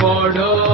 ಕೊಡೋ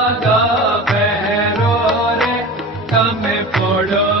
come in Florida.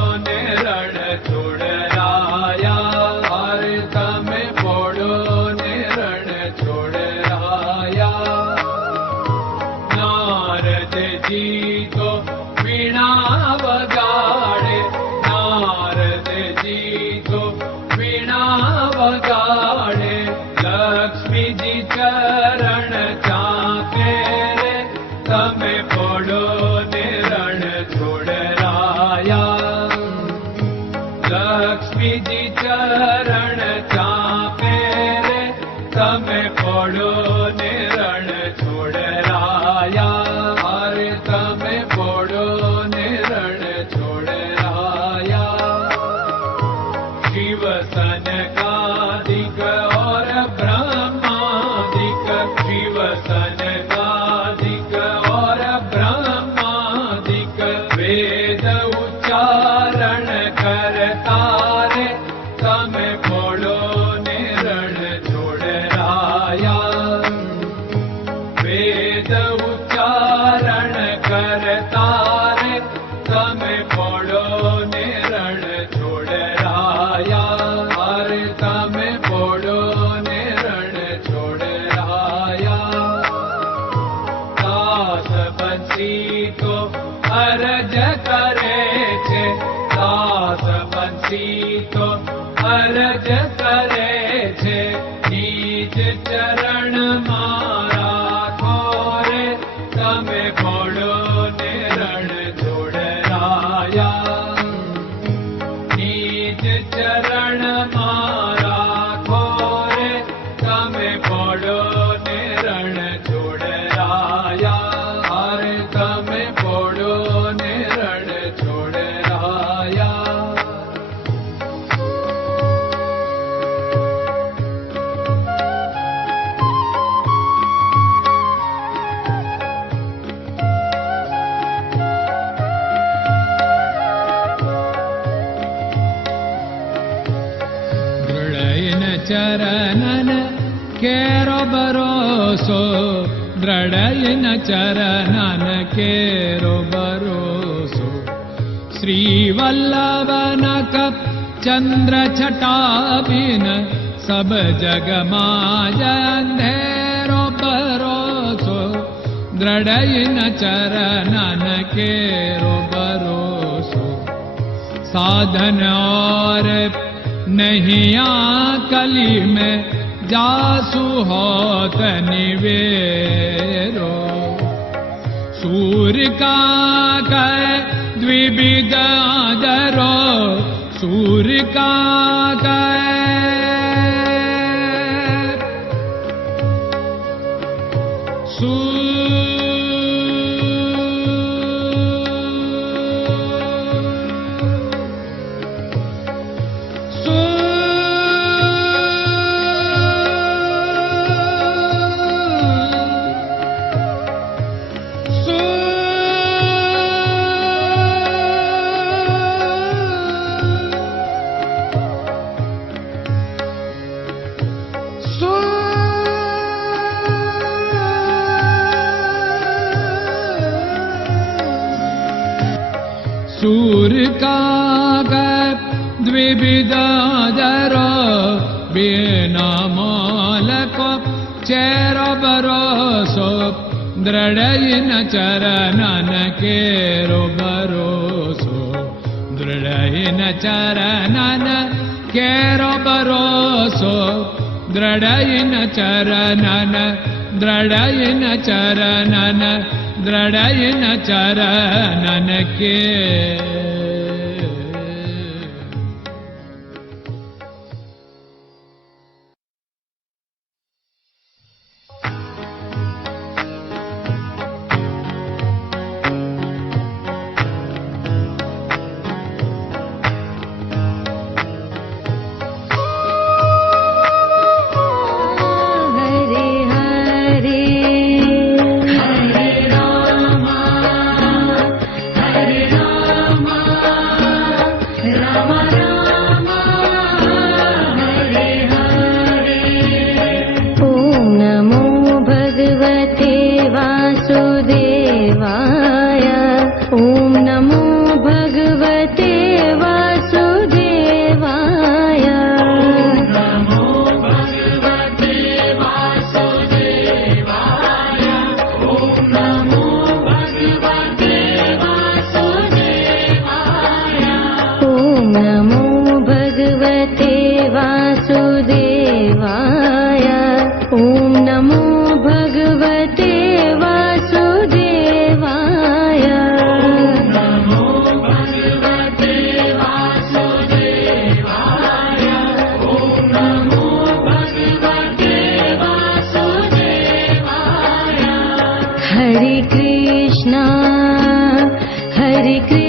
Lakshmi ji चरण चापे रे। तमे पड़ो ने रण छोड़ राया अरे तमे पड़ो ने रण छोड़ राया शिव सन का दिख और ब्र शरण मा रन केरो भरोसो द्रडयन चरन केरो भरोसो श्रीवल्लभ चन्द्र छटाभि सब जगमाजेरो भरोसो द्रडयन चरनो भरोषो साधन और या कली में जासु ह तनिवे सूर्यका दिविदा गरो सूर्यका विविधरो चेर बरोसो दृढयिन चरन केरो दृढयिन चरणन केरो भरोसो दृढैन चरन दृढैन चरन दृढैन चरन के कृष्ण। हरे कृष्ण।